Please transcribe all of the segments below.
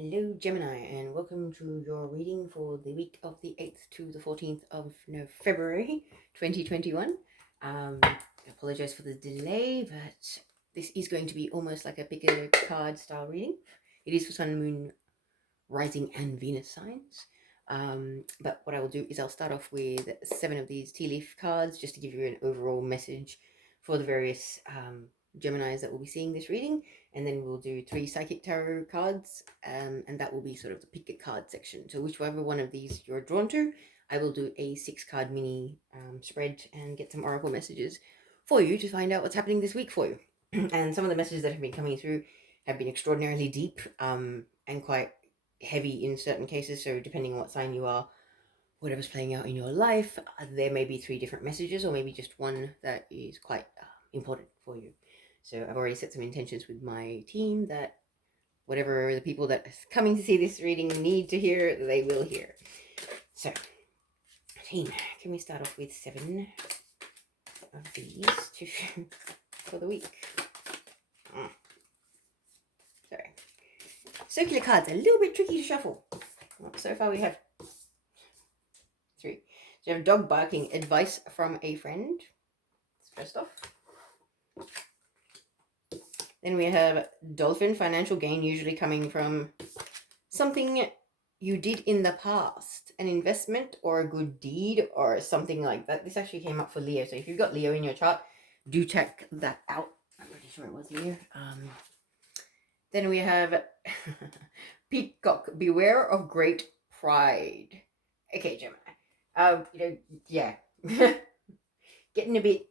Hello, Gemini, and welcome to your reading for the week of the 8th to the 14th of February 2021. I apologize for the delay, but this is going to be almost like a pick a card style reading. It is for Sun, Moon, Rising, and Venus signs. But what I will do is I'll start off with 7 of these tea leaf cards just to give you an overall message for the various Geminis that will be seeing this reading, and then we'll do 3 psychic tarot cards, and that will be sort of the pick a card section. So whichever one of these you're drawn to, I will do a 6-card mini spread and get some oracle messages for you to find out what's happening this week for you. And some of the messages that have been coming through have been extraordinarily deep and quite heavy in certain cases. So depending on what sign you are, whatever's playing out in your life, there may be 3 different messages, or maybe just one that is quite important for you. So I've already set some intentions with my team that whatever the people that are coming to see this reading need to hear, they will hear. So, team, can we start off with 7 of these for the week? Sorry. Circular cards, a little bit tricky to shuffle. So far we have 3. So you have dog barking, advice from a friend. That's first off. Then we have dolphin, financial gain, usually coming from something you did in the past, an investment or a good deed or something like that. This actually came up for Leo. So if you've got Leo in your chart, do check that out. I'm pretty sure it was Leo. Then we have peacock, beware of great pride. Okay, Gemini. Yeah. Getting a bit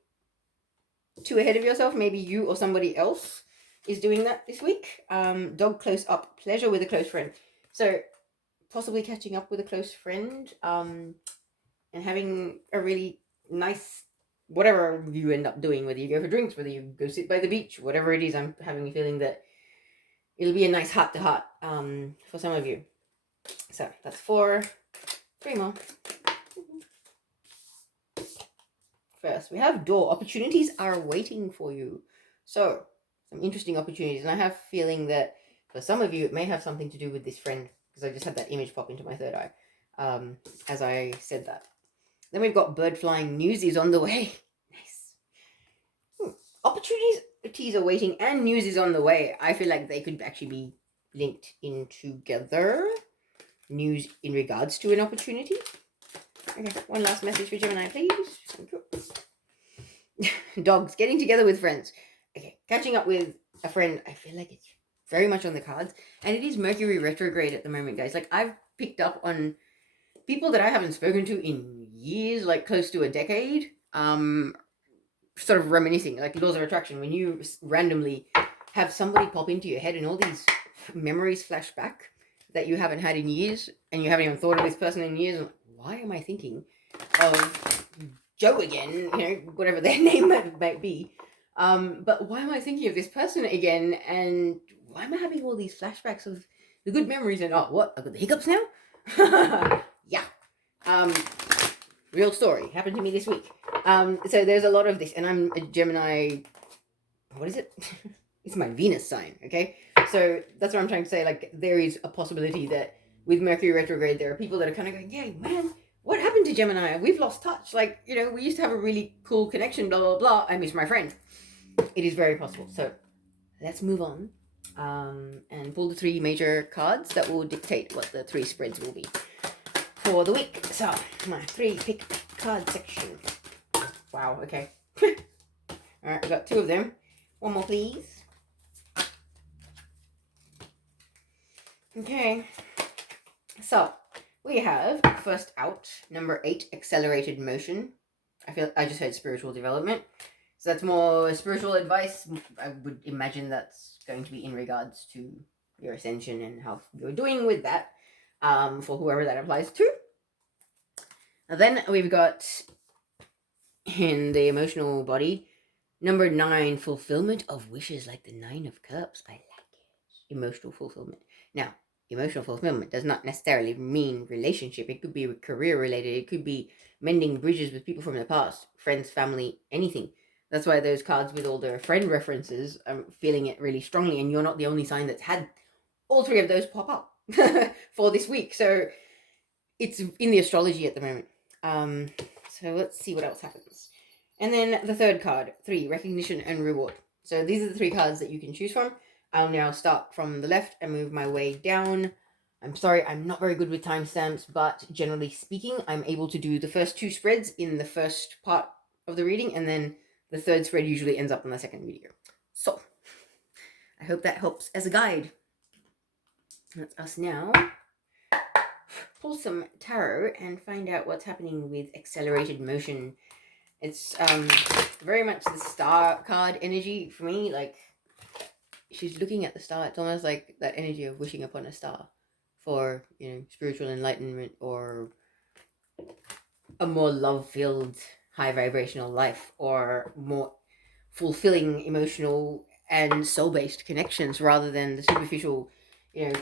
too ahead of yourself. Maybe you or somebody else is doing that this week. Dog close up, pleasure with a close friend. So possibly catching up with a close friend and having a really nice, whatever you end up doing, whether you go for drinks, whether you go sit by the beach, whatever it is, I'm having a feeling that it'll be a nice heart to heart for some of you. So that's 4. 3 more. First, we have door. Opportunities are waiting for you. So some interesting opportunities, and I have a feeling that for some of you it may have something to do with this friend, because I just had that image pop into my third eye as I said that. Then we've got bird flying, news is on the way. Nice. Opportunities are waiting and news is on the way. I feel like they could actually be linked in together. News in regards to an opportunity. Okay, one last message for Gemini, please. Thank you. Dogs, getting together with friends. Okay, catching up with a friend. I feel like it's very much on the cards. And it is Mercury retrograde at the moment, guys. Like, I've picked up on people that I haven't spoken to in years, like close to a decade. Sort of reminiscing, like laws of attraction. When you randomly have somebody pop into your head and all these memories flash back that you haven't had in years, and you haven't even thought of this person in years. Why am I thinking of Joe again? Whatever their name might be. But why am I thinking of this person again? And why am I having all these flashbacks of the good memories? And what? I've got the hiccups now? Yeah. Real story. Happened to me this week. So there's a lot of this, and I'm a Gemini. What is it? It's my Venus sign, okay? So that's what I'm trying to say. Like, there is a possibility that with Mercury retrograde, there are people that are kind of going, yeah, man, what happened to Gemini? We've lost touch. Like, we used to have a really cool connection, blah, blah, blah. I miss my friend. It is very possible. So let's move on and pull the 3 major cards that will dictate what the 3 spreads will be for the week. So, my 3 pick card section. Wow, okay. All right, I've got 2 of them. One more, please. Okay. So, we have, first out, number 8, accelerated motion. I just heard spiritual development. So that's more spiritual advice. I would imagine that's going to be in regards to your ascension and how you're doing with that, for whoever that applies to. And then we've got, in the emotional body, number 9, fulfillment of wishes, like the 9 of Cups. I like it. Emotional fulfillment. Now, emotional fulfillment does not necessarily mean relationship. It could be career related. It could be mending bridges with people from the past, friends, family, anything. That's why those cards with all their friend references, I'm feeling it really strongly, and you're not the only sign that's had all 3 of those pop up. for this week. So it's in the astrology at the moment. So let's see what else happens. And then the third card, 3, recognition and reward. So these are the 3 cards that you can choose from. I'll now start from the left and move my way down. I'm sorry, I'm not very good with timestamps, but generally speaking, I'm able to do the first 2 spreads in the first part of the reading, and then the third spread usually ends up in the second video. So, I hope that helps as a guide. Let us now pull some tarot and find out what's happening with accelerated motion. It's very much the star card energy for me. Like, she's looking at the star. It's almost like that energy of wishing upon a star for, you know, spiritual enlightenment or a more love-filled, high vibrational life, or more fulfilling emotional and soul-based connections rather than the superficial, you know,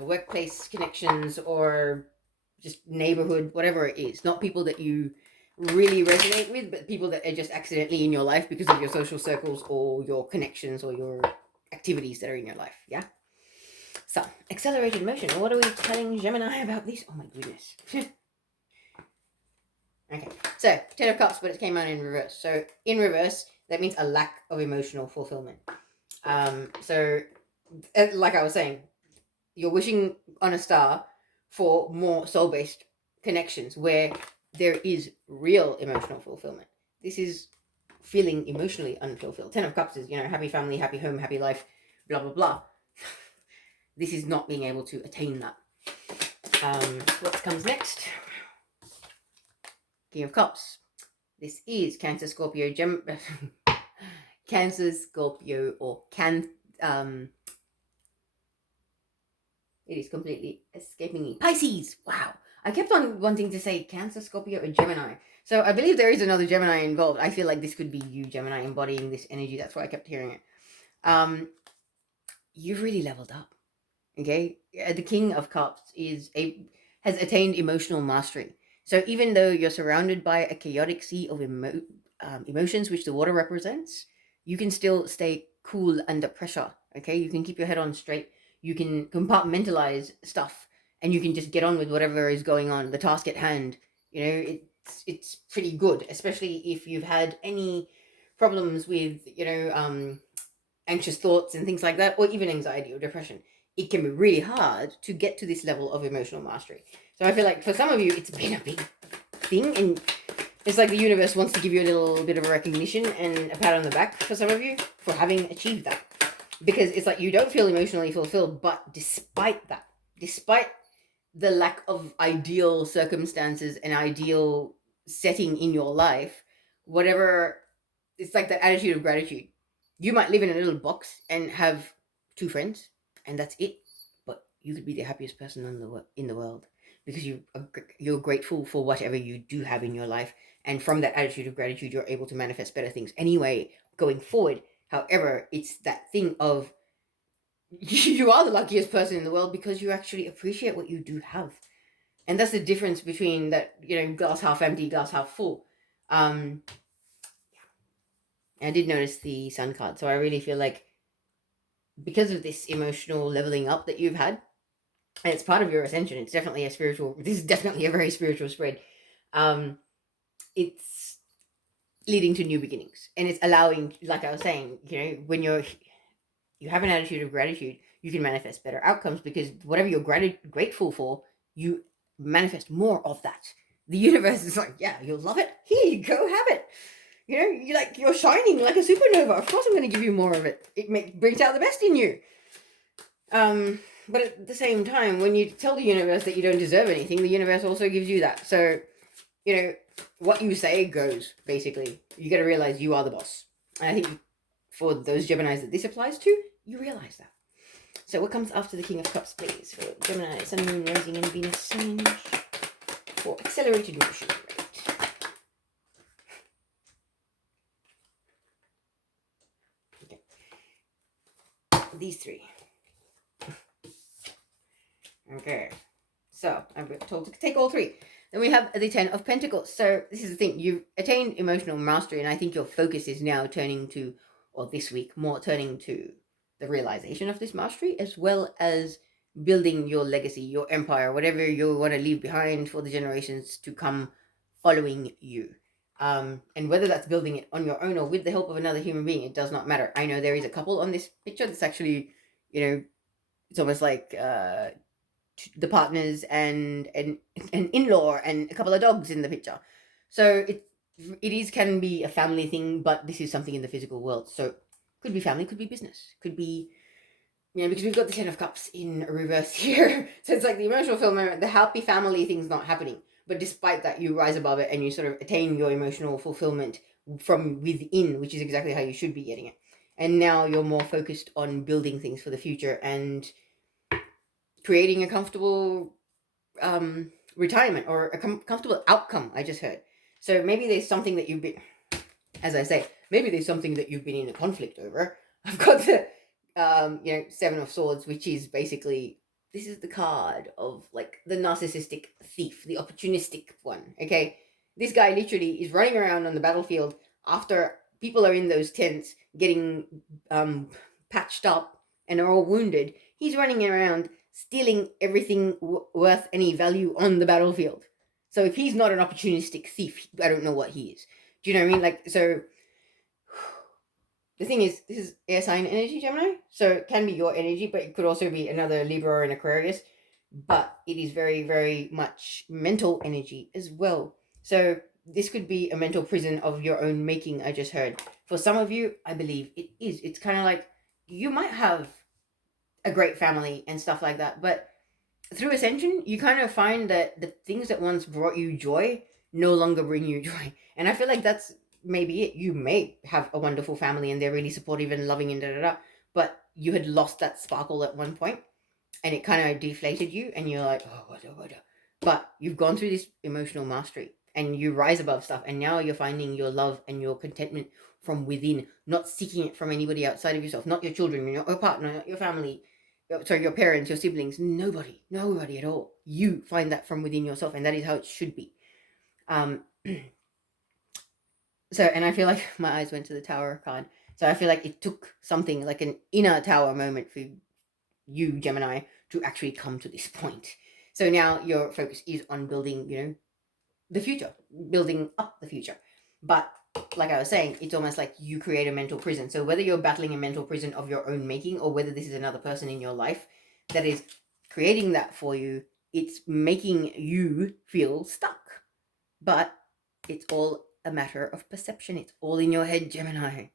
workplace connections or just neighborhood, whatever it is. Not people that you really resonate with, but people that are just accidentally in your life because of your social circles or your connections or your activities that are in your life. Yeah. So, accelerated motion. What are we telling Gemini about this? Oh my goodness. Okay, so 10 of Cups, but it came out in reverse. So in reverse, that means a lack of emotional fulfillment. So like I was saying, you're wishing on a star for more soul-based connections where there is real emotional fulfillment. This is feeling emotionally unfulfilled. 10 of Cups is, you know, happy family, happy home, happy life, blah, blah, blah. This is not being able to attain that. What comes next? King of Cups. This is Cancer, Scorpio, Cancer, Scorpio, or it is completely escaping me. Pisces. Wow. I kept on wanting to say Cancer, Scorpio, or Gemini. So I believe there is another Gemini involved. I feel like this could be you, Gemini, embodying this energy. That's why I kept hearing it. You've really leveled up. Okay? The King of Cups has attained emotional mastery. So even though you're surrounded by a chaotic sea of emotions, which the water represents, you can still stay cool under pressure. Okay? You can keep your head on straight. You can compartmentalize stuff, and you can just get on with whatever is going on, the task at hand. You know, it's pretty good, especially if you've had any problems with, you know, anxious thoughts and things like that, or even anxiety or depression. It can be really hard to get to this level of emotional mastery. So I feel like for some of you, it's been a big thing, and it's like the universe wants to give you a little bit of a recognition and a pat on the back for some of you for having achieved that. Because it's like you don't feel emotionally fulfilled, but despite that, despite the lack of ideal circumstances and ideal setting in your life, whatever, it's like that attitude of gratitude. You might live in a little box and have 2 friends, and that's it. But you could be the happiest person in the world because you're grateful for whatever you do have in your life, and from that attitude of gratitude, you're able to manifest better things anyway going forward. However, it's that thing of you are the luckiest person in the world because you actually appreciate what you do have. And that's the difference between that, you know, glass half empty, glass half full. I did notice the Sun card, so I really feel like because of this emotional leveling up that you've had, and it's part of your ascension, it's definitely this is definitely a very spiritual spread. It's leading to new beginnings, and it's allowing, like I was saying, you know, when you have an attitude of gratitude, you can manifest better outcomes because whatever you're grateful for, you manifest more of that. The universe is like, yeah, you'll love it. Here you go, have it. You know, you're shining like a supernova. Of course I'm going to give you more of it. It brings out the best in you. But at the same time, when you tell the universe that you don't deserve anything, the universe also gives you that. So, you know, what you say goes, basically. You got to realize you are the boss. And I think for those Geminis that this applies to, you realize that. So what comes after the King of Cups, please? For Gemini, Sun, Moon, Rising, and Venus sign for accelerated motion rate. Okay. These 3. Okay. So I'm told to take all 3. Then we have the 10 of Pentacles. So this is the thing. You've attained emotional mastery, and I think your focus is now turning to, or this week, more turning to the realization of this mastery, as well as building your legacy, your empire, whatever you want to leave behind for the generations to come following you. And whether that's building it on your own or with the help of another human being, it does not matter. I know there is a couple on this picture that's actually, it's almost like the partners and an in-law and a couple of dogs in the picture. So can be a family thing, but this is something in the physical world. So could be family, could be business, could be, because we've got the Ten of Cups in reverse here. So it's like the emotional fulfillment, the happy family thing's not happening. But despite that, you rise above it and you sort of attain your emotional fulfillment from within, which is exactly how you should be getting it. And now you're more focused on building things for the future and creating a comfortable retirement or a comfortable outcome, I just heard. So maybe there's something that you've been, as I say, maybe there's something that you've been in a conflict over. I've got the Seven of Swords, which is basically, this is the card of like the narcissistic thief, the opportunistic one. Okay, this guy literally is running around on the battlefield after people are in those tents getting patched up and are all wounded. He's running around stealing everything worth any value on the battlefield. So if he's not an opportunistic thief, I don't know what he is. Do you know what I mean? Like, so the thing is, this is air sign energy, Gemini. So it can be your energy, but it could also be another Libra or an Aquarius. But it is very, very much mental energy as well. So this could be a mental prison of your own making, I just heard. For some of you, I believe it is. It's kind of like you might have a great family and stuff like that, but through ascension, you kind of find that the things that once brought you joy no longer bring you joy. And I feel like that's maybe it. You may have a wonderful family and they're really supportive and loving and da da da, but you had lost that sparkle at one point and it kind of deflated you and you're like, oh, what. But you've gone through this emotional mastery and you rise above stuff, and now you're finding your love and your contentment from within, not seeking it from anybody outside of yourself, not your children, not your partner, not your family, sorry, your parents, your siblings, nobody at all. You find that from within yourself, and that is how it should be. So, and I feel like my eyes went to the Tower card. So I feel like it took something like an inner tower moment for you, Gemini, to actually come to this point. So now your focus is on building, the future, building up the future. But like I was saying, it's almost like you create a mental prison. So whether you're battling a mental prison of your own making or whether this is another person in your life that is creating that for you, it's making you feel stuck. But it's all a matter of perception. It's all in your head, Gemini.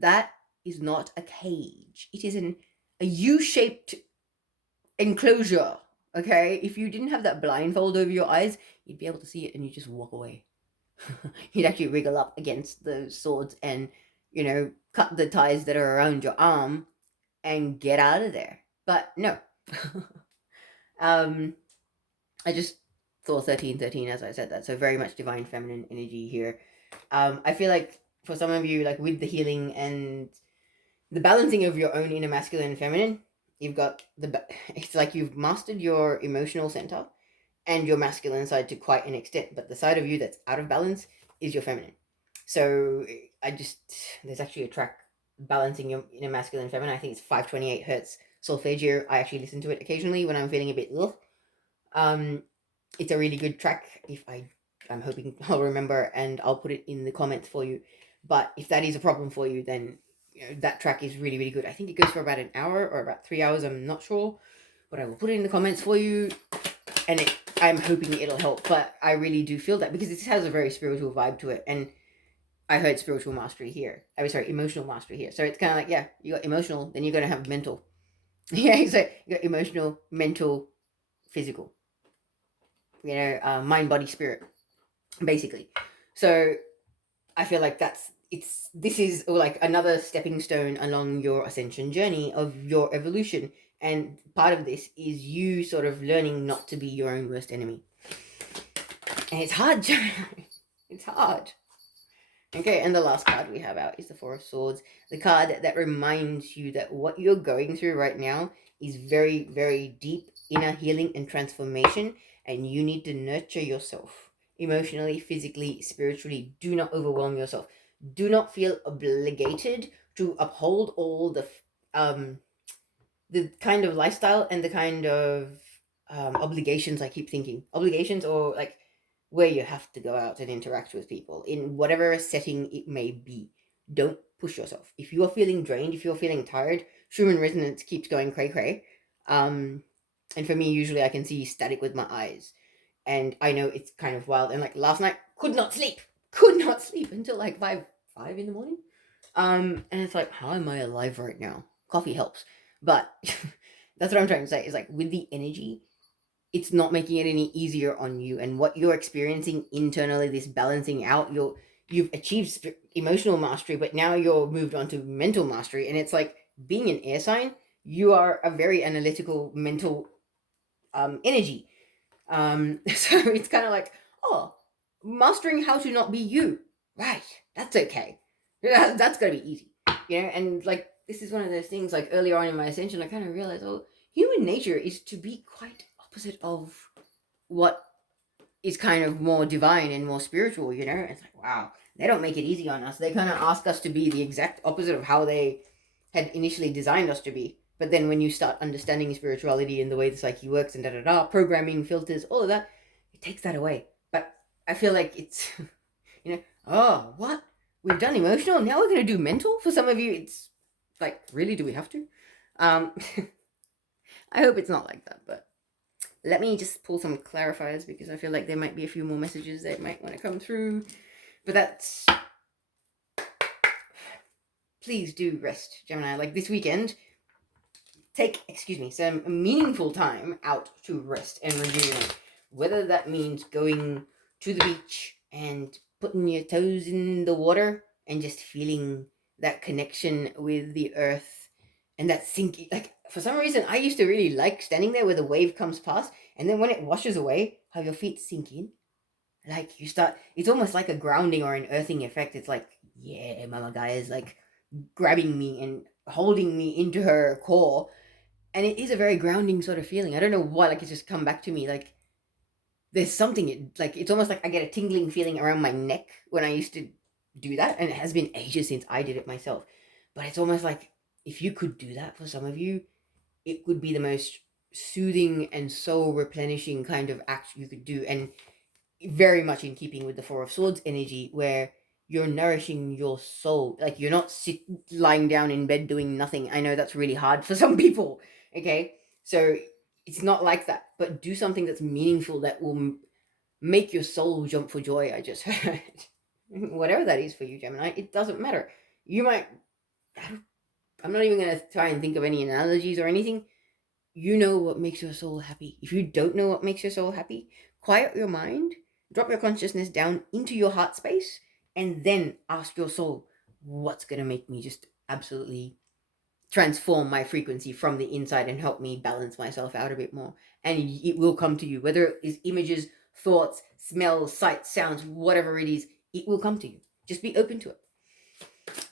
That is not a cage. It is a U-shaped enclosure. Okay? If you didn't have that blindfold over your eyes, you'd be able to see it and you just walk away. You'd actually wriggle up against the swords and, cut the ties that are around your arm and get out of there. But no. I just thought 1313 as I said that. So very much divine feminine energy here. I feel like for some of you, like with the healing and the balancing of your own inner masculine and feminine, you've got it's like you've mastered your emotional center and your masculine side to quite an extent, but the side of you that's out of balance is your feminine. So there's actually a track balancing your inner masculine and feminine. I think it's 528 hertz solfeggio. I actually listen to it occasionally when I'm feeling a bit it's a really good track. I'm hoping I'll remember and I'll put it in the comments for you. But if that is a problem for you, then that track is really, really good. I think it goes for about an hour or about 3 hours. I'm not sure, but I will put it in the comments for you. And I'm hoping it'll help. But I really do feel that because it has a very spiritual vibe to it. And I heard spiritual mastery here. Emotional mastery here. So it's kind of like, yeah, you got emotional, then you're going to have mental. Yeah, so you got emotional, mental, physical. Mind, body, spirit, basically. So I feel like this is like another stepping stone along your ascension journey of your evolution. And part of this is you sort of learning not to be your own worst enemy. And it's hard, Gemini. It's hard. Okay, and the last card we have out is the Four of Swords. The card that reminds you that what you're going through right now is very, very deep inner healing and transformation. And you need to nurture yourself emotionally, physically, spiritually. Do not overwhelm yourself. Do not feel obligated to uphold all the the kind of lifestyle and the kind of obligations I keep thinking. Obligations, or like where you have to go out and interact with people in whatever setting it may be. Don't push yourself. If you are feeling drained, if you're feeling tired, Schumann resonance keeps going cray cray. And for me, usually I can see static with my eyes. And I know it's kind of wild. And like last night, could not sleep until like five in the morning. And it's like, how am I alive right now? Coffee helps. But that's what I'm trying to say. Is like with the energy, it's not making it any easier on you. And what you're experiencing internally, this balancing out, you've achieved emotional mastery, but now you're moved on to mental mastery. And it's like being an air sign, you are a very analytical mental energy. So it's kind of like, oh, mastering how to not be you. Right. That's okay. That's gonna be easy. And like this is one of those things like earlier on in my ascension, I kind of realized, oh, human nature is to be quite opposite of what is kind of more divine and more spiritual, It's like, wow, they don't make it easy on us. They kind of ask us to be the exact opposite of how they had initially designed us to be. But then when you start understanding spirituality and the way the psyche works and programming, filters, all of that, it takes that away. But I feel like it's, oh, what? We've done emotional, now we're going to do mental? For some of you, it's like, really, do we have to? I hope it's not like that, but let me just pull some clarifiers because I feel like there might be a few more messages that might want to come through. But that's... Please do rest, Gemini. Like this weekend, take, some meaningful time out to rest and rejuvenate. Whether that means going to the beach and putting your toes in the water and just feeling that connection with the earth and that sinking. Like, for some reason, I used to really like standing there where the wave comes past, and then when it washes away, how your feet sink in. Like, you start, it's almost like a grounding or an earthing effect. It's like, yeah, Mama Gaia is like grabbing me and holding me into her core. And it is a very grounding sort of feeling. I don't know why, like, it's just come back to me. Like, there's something, like, it's almost like I get a tingling feeling around my neck when I used to do that. And it has been ages since I did it myself. But it's almost like if you could do that for some of you, it would be the most soothing and soul replenishing kind of act you could do. And very much in keeping with the Four of Swords energy, where you're nourishing your soul. Like, you're not lying down in bed doing nothing. I know that's really hard for some people. Okay, so it's not like that, but do something that's meaningful that will make your soul jump for joy. I just heard whatever that is for you, Gemini. It doesn't matter. You might, I'm not even going to try and think of any analogies or anything. You know what makes your soul happy. If you don't know what makes your soul happy, quiet your mind, drop your consciousness down into your heart space, and then ask your soul, what's going to make me just absolutely transform my frequency from the inside and help me balance myself out a bit more. And it will come to you, whether it is images, thoughts, smells, sights, sounds, whatever it is, it will come to you. Just be open to it.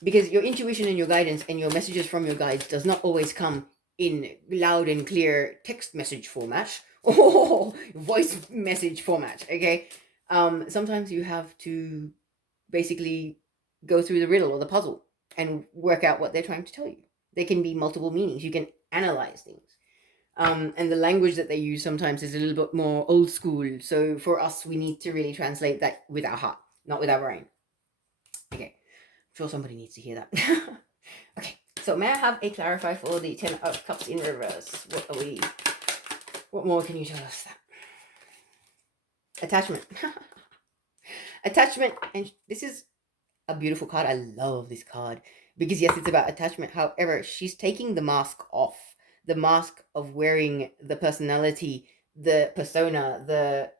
Because your intuition and your guidance and your messages from your guides does not always come in loud and clear text message format or voice message format, okay? Sometimes you have to basically go through the riddle or the puzzle and work out what they're trying to tell you. There can be multiple meanings. You can analyze things. And the language that they use sometimes is a little bit more old school. So for us, we need to really translate that with our heart, not with our brain. Okay. I'm sure somebody needs to hear that. Okay. So may I have a clarify for the 10 of Cups in reverse? What more can you tell us? Attachment. Attachment. And this is a beautiful card. I love this card. Because yes, it's about attachment. However, she's taking the mask off. The mask of wearing the personality, the persona, the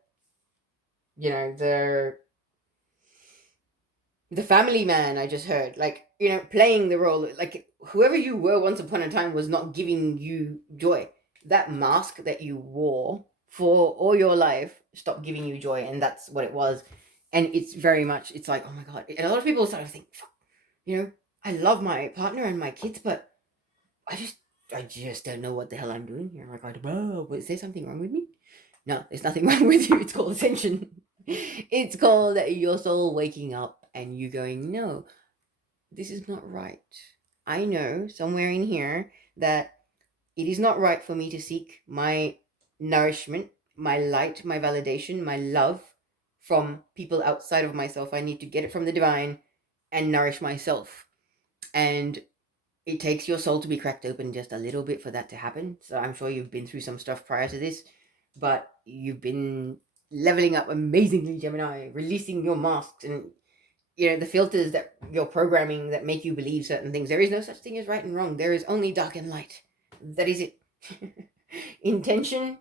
family man. I just heard, like, playing the role. Like, whoever you were once upon a time was not giving you joy. That mask that you wore for all your life stopped giving you joy, and that's what it was. And it's very much, it's like, oh my God. And a lot of people start to think, fuck, I love my partner and my kids, but I just don't know what the hell I'm doing here. Like, is there something wrong with me? No, there's nothing wrong with you. It's called ascension. It's called your soul waking up and you going, no, this is not right. I know somewhere in here that it is not right for me to seek my nourishment, my light, my validation, my love from people outside of myself. I need to get it from the divine and nourish myself. And it takes your soul to be cracked open just a little bit for that to happen. So I'm sure you've been through some stuff prior to this, but you've been leveling up amazingly, Gemini, releasing your masks and the filters that you're programming that make you believe certain things. There is no such thing as right and wrong. There is only dark and light. That is it. Intention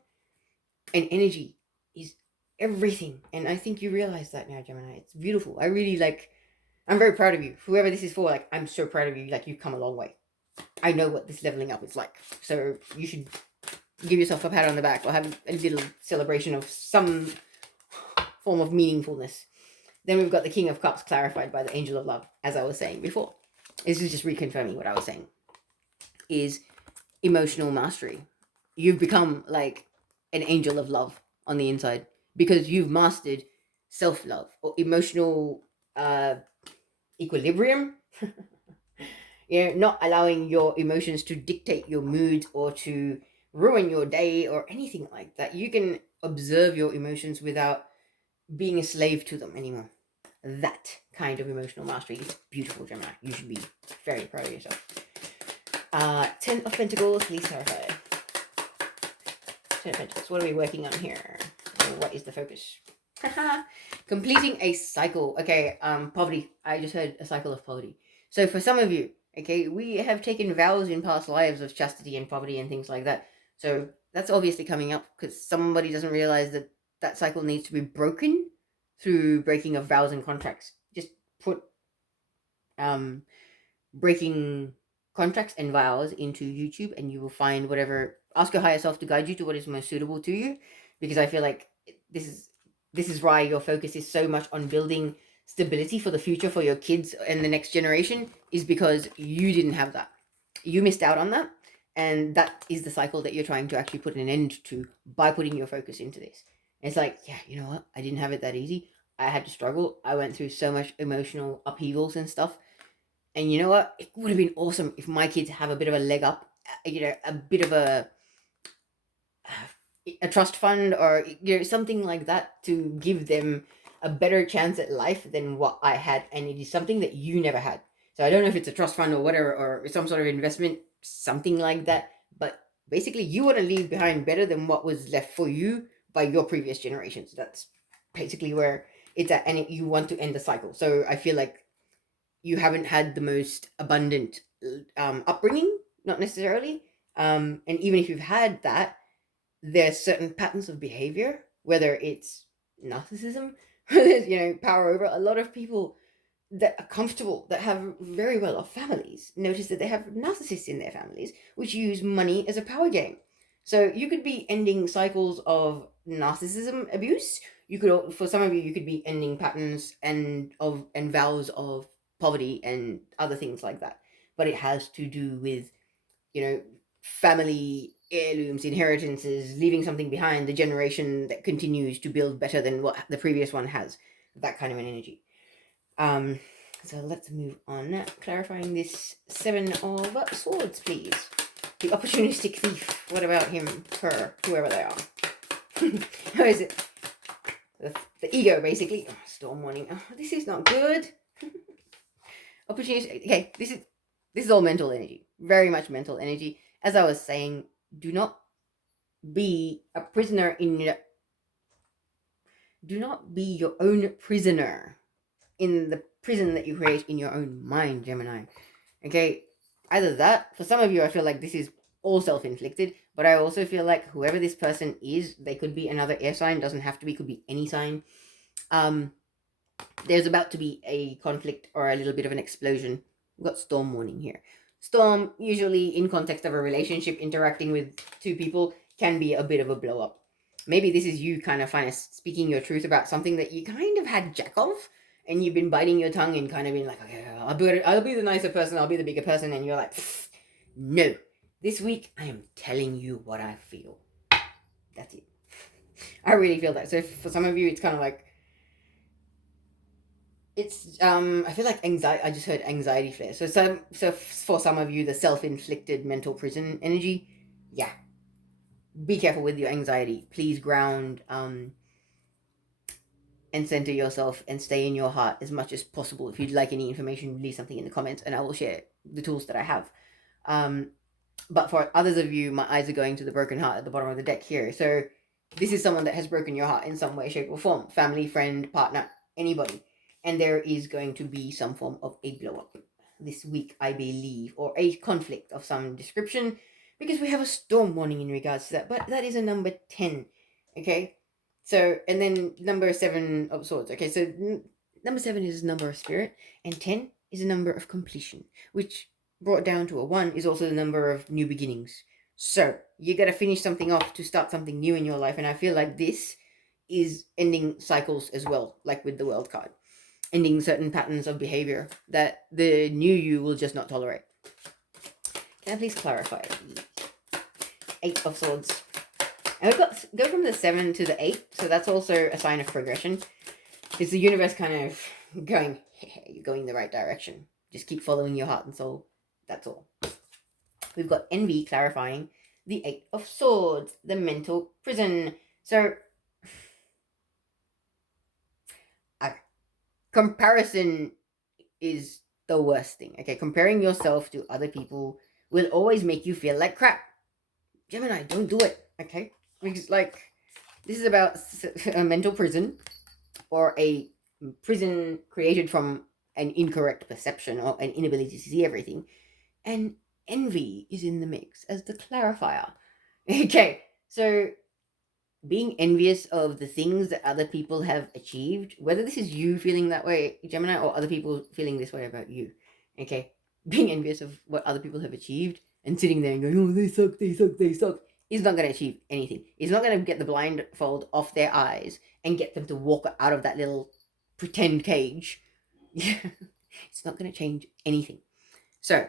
and energy is everything. And I think you realize that now, Gemini. It's beautiful. I'm very proud of you. Whoever this is for, I'm so proud of you. You've come a long way. I know what this leveling up is like. So you should give yourself a pat on the back or have a little celebration of some form of meaningfulness. Then we've got the King of Cups clarified by the Angel of Love, as I was saying before. This is just reconfirming what I was saying. Is emotional mastery. You've become like an angel of love on the inside because you've mastered self-love or emotional equilibrium. Not allowing your emotions to dictate your mood or to ruin your day or anything like that. You can observe your emotions without being a slave to them anymore. That kind of emotional mastery is beautiful, Gemini. You should be very proud of yourself. 10 of Pentacles, please clarify. 10 of Pentacles, what are we working on here? What is the focus? Completing a cycle. Okay, poverty. I just heard a cycle of poverty. So for some of you, okay, we have taken vows in past lives of chastity and poverty and things like that. So that's obviously coming up because somebody doesn't realize that that cycle needs to be broken through breaking of vows and contracts. Just put breaking contracts and vows into YouTube and you will find whatever. Ask your higher self to guide you to what is most suitable to you, because I feel like this is why your focus is so much on building stability for the future for your kids and the next generation, is because you didn't have that. You missed out on that, and that is the cycle that you're trying to actually put an end to by putting your focus into this. And it's like, yeah, you know what? I didn't have it that easy. I had to struggle. I went through so much emotional upheavals and stuff. And you know what? It would have been awesome if my kids have a bit of a leg up, a bit of a trust fund or something like that to give them a better chance at life than what I had. And it is something that you never had. So I don't know if it's a trust fund or whatever, or some sort of investment, something like that. But basically, you want to leave behind better than what was left for you by your previous generations. That's basically where it's at. And you want to end the cycle. So I feel like you haven't had the most abundant upbringing, not necessarily. And even if you've had that, there's certain patterns of behavior, whether it's narcissism, power over. A lot of people that are comfortable, that have very well off families, notice that they have narcissists in their families, which use money as a power game. So you could be ending cycles of narcissism abuse. You could, for some of you, you could be ending patterns and vows of poverty and other things like that. But it has to do with, family heirlooms, inheritances, leaving something behind, the generation that continues to build better than what the previous one has. That kind of an energy. So let's move on. Clarifying this 7 of Swords, please. The opportunistic thief. What about him, her, whoever they are? How is it? The ego, basically. Oh, storm warning. Oh, this is not good. Opportunistic. Okay, this is all mental energy. Very much mental energy. As I was saying, do not be a prisoner do not be your own prisoner in the prison that you create in your own mind, Gemini. Okay, either that, for some of you, I feel like this is all self-inflicted, but I also feel like whoever this person is, they could be another air sign, doesn't have to be, could be any sign. There's about to be a conflict or a little bit of an explosion. We've got storm warning here. Storm, usually in context of a relationship, interacting with two people, can be a bit of a blow up. Maybe this is you kind of speaking your truth about something that you kind of had jack of, and you've been biting your tongue and kind of been like, okay, I'll be the nicer person, I'll be the bigger person, and you're like, no. This week, I am telling you what I feel. That's it. I really feel that. So for some of you, it's kind of like, it's I feel like anxiety. I just heard anxiety flare. So for some of you, the self-inflicted mental prison energy, yeah, be careful with your anxiety. Please ground and center yourself and stay in your heart as much as possible. If you'd like any information, leave something in the comments and I will share the tools that I have. But for others of you, my eyes are going to the broken heart at the bottom of the deck here. So this is someone that has broken your heart in some way, shape, or form. Family, friend, partner, anybody. And there is going to be some form of a blow up this week, I believe, or a conflict of some description, because we have a storm warning in regards to that. But that is a number 10. Okay. So, and then number 7 of swords. Okay. So number 7 is a number of spirit, and 10 is a number of completion, which brought down to a 1 is also the number of new beginnings. So you got to finish something off to start something new in your life. And I feel like this is ending cycles as well, like with the world card, ending certain patterns of behavior that the new you will just not tolerate. Can I please clarify? 8 of swords. And we've got go from the 7 to the 8. So that's also a sign of progression. It's the universe kind of going, hey, you're going the right direction. Just keep following your heart and soul. That's all. We've got envy clarifying the 8 of swords, the mental prison. So, comparison is the worst thing. Okay, comparing yourself to other people will always make you feel like crap. Gemini, don't do it. Okay, because like this is about a mental prison, or a prison created from an incorrect perception or an inability to see everything, and envy is in the mix as the clarifier. Okay, so being envious of the things that other people have achieved, whether this is you feeling that way, Gemini, or other people feeling this way about you, okay, being envious of what other people have achieved and sitting there and going, oh, they suck, they suck, they suck, is not going to achieve anything. It's not going to get the blindfold off their eyes and get them to walk out of that little pretend cage. It's not going to change anything. So,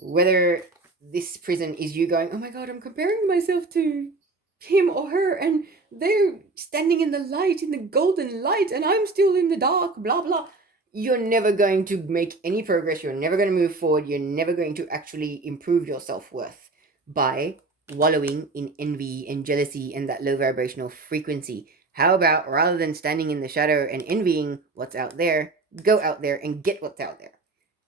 whether this prison is you going, oh my god, I'm comparing myself to him or her, and they're standing in the light, in the golden light, and I'm still in the dark, blah blah. You're never going to make any progress. You're never going to move forward. You're never going to actually improve your self-worth by wallowing in envy and jealousy and that low vibrational frequency. How about, rather than standing in the shadow and envying what's out there, go out there and get what's out there.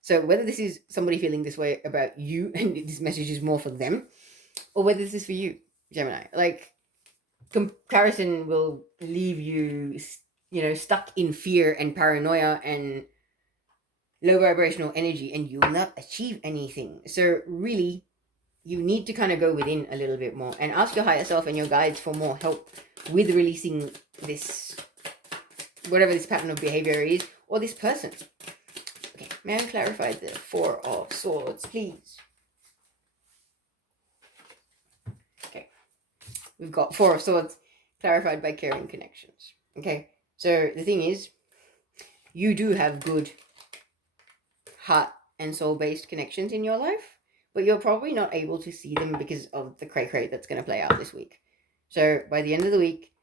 So whether this is somebody feeling this way about you and this message is more for them, or whether this is for you, Gemini, like, comparison will leave you, stuck in fear and paranoia and low vibrational energy, and you will not achieve anything. So really, you need to kind of go within a little bit more and ask your higher self and your guides for more help with releasing this, whatever this pattern of behavior is, or this person. Okay, may I clarify the 4 of swords, please? Okay, we've got 4 of swords clarified by caring connections. Okay, so the thing is, you do have good heart and soul-based connections in your life, but you're probably not able to see them because of the cray-cray that's going to play out this week. So by the end of the week,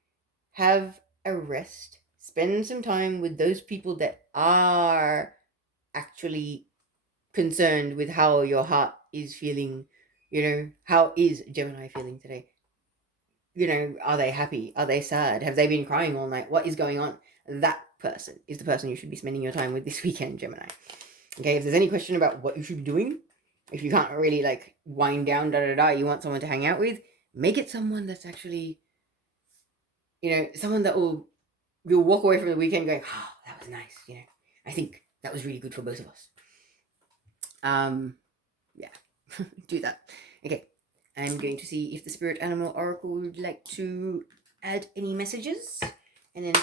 have a rest. Spend some time with those people that are actually concerned with how your heart is feeling. How is Gemini feeling today? Are they happy? Are they sad? Have they been crying all night? What is going on? That person is the person you should be spending your time with this weekend, Gemini. Okay, if there's any question about what you should be doing, if you can't really like wind down, you want someone to hang out with, make it someone that's actually, someone that you'll walk away from the weekend going, oh, that was nice. I think that was really good for both of us. Yeah, do that. Okay, I'm going to see if the Spirit Animal Oracle would like to add any messages, and then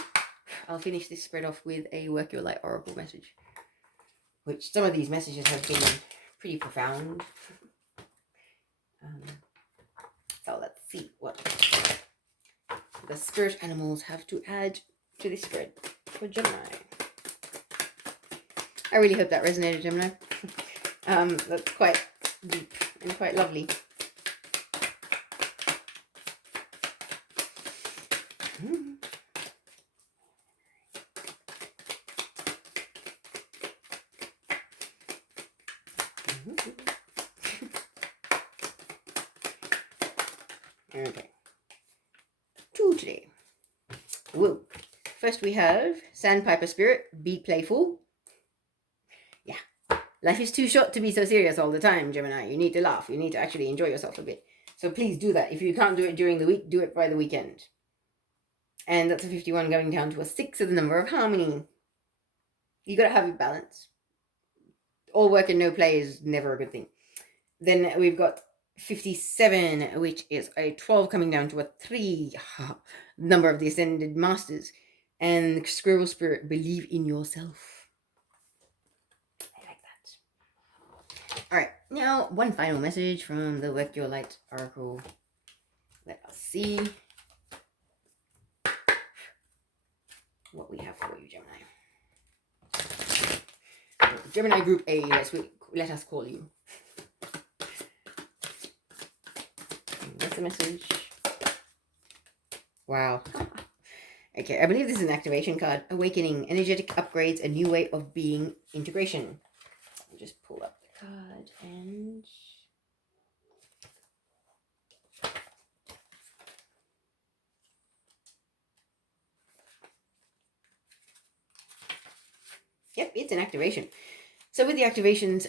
I'll finish this spread off with a Work Your Light Oracle message, which some of these messages have been pretty profound. So let's see what the spirit animals have to add to this spread for Gemini. I really hope that resonated, Gemini. That's quite deep and quite lovely. Okay. 2 today. Woo. First we have Sandpiper Spirit, be playful. Yeah. Life is too short to be so serious all the time, Gemini. You need to laugh. You need to actually enjoy yourself a bit. So please do that. If you can't do it during the week, do it by the weekend. And that's a 51 going down to a 6 of the number of harmony. You gotta have a balance. All work and no play is never a good thing. Then we've got 57, which is a 12 coming down to a 3. Number of the Ascended Masters. And Squirrel Spirit, believe in yourself. I like that. Alright, now one final message from the Work Your Light Oracle. Let us see what we have for you, Gemini. Gemini Group A, let us call you. That's the message. Wow. Okay, I believe this is an activation card. Awakening, energetic upgrades, a new way of being, integration. I'll just pull up the card and... Yep, it's an activation. So with the activations,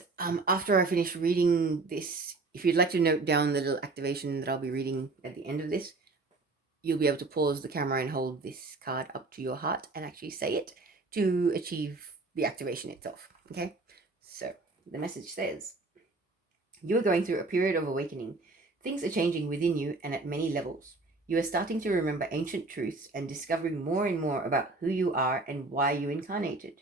after I finish reading this, if you'd like to note down the little activation that I'll be reading at the end of this, you'll be able to pause the camera and hold this card up to your heart and actually say it to achieve the activation itself. Okay, so the message says, you are going through a period of awakening. Things are changing within you and at many levels. You are starting to remember ancient truths and discovering more and more about who you are and why you incarnated.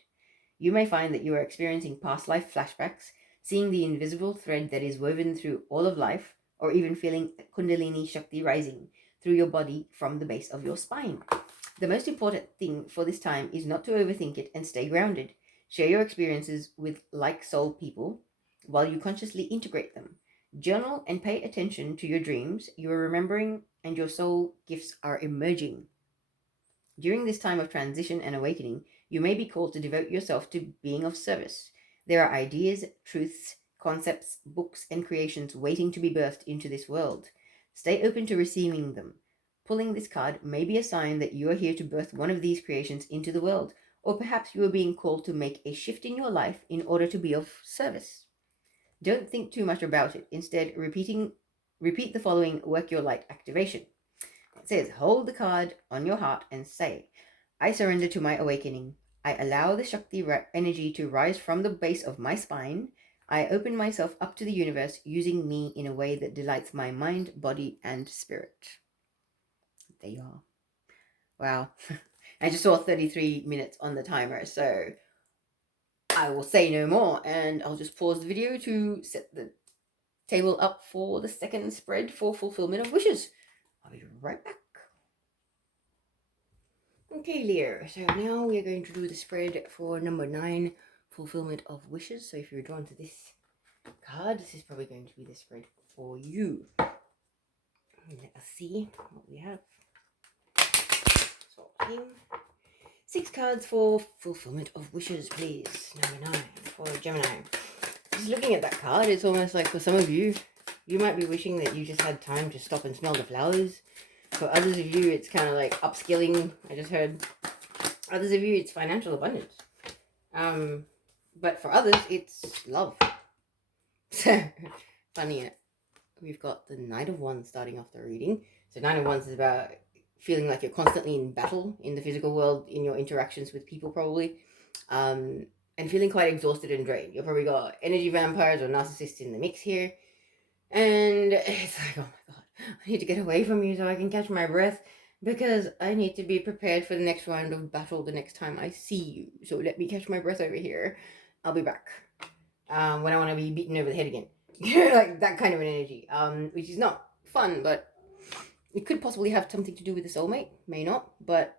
You may find that you are experiencing past life flashbacks, seeing the invisible thread that is woven through all of life, or even feeling Kundalini Shakti rising through your body from the base of your spine. The most important thing for this time is not to overthink it and stay grounded. Share your experiences with like-soul people while you consciously integrate them. Journal and pay attention to your dreams you are remembering, and your soul gifts are emerging. During this time of transition and awakening, you may be called to devote yourself to being of service. There are ideas, truths, concepts, books, and creations waiting to be birthed into this world. Stay open to receiving them. Pulling this card may be a sign that you are here to birth one of these creations into the world, or perhaps you are being called to make a shift in your life in order to be of service. Don't think too much about it. Instead, repeat the following Work Your Light activation. It says, hold the card on your heart and say, I surrender to my awakening. I allow the Shakti energy to rise from the base of my spine. I open myself up to the universe, using me in a way that delights my mind, body, and spirit. There you are. Wow. I just saw 33 minutes on the timer, so I will say no more, and I'll just pause the video to set the table up for the second spread for fulfillment of wishes. I'll be right back. Okay, Leo, so now we are going to do the spread for number 9, fulfillment of wishes. So if you're drawn to this card, this is probably going to be the spread for you. Let us see what we have. Sorting. 6 cards for fulfillment of wishes, please. Number 9 for Gemini. Just looking at that card, it's almost like for some of you, you might be wishing that you just had time to stop and smell the flowers. For others of you, it's kind of like upskilling. I just heard. Others of you, it's financial abundance. But for others, it's love. Funny, we've got the Knight of Wands starting off the reading. So Knight of Wands is about feeling like you're constantly in battle in the physical world, in your interactions with people probably, and feeling quite exhausted and drained. You've probably got energy vampires or narcissists in the mix here. And it's like, oh my god, I need to get away from you so I can catch my breath, because I need to be prepared for the next round of battle the next time I see you. So let me catch my breath over here. I'll be back when I want to be beaten over the head again. Like that kind of an energy, which is not fun, but it could possibly have something to do with the soulmate. May not, but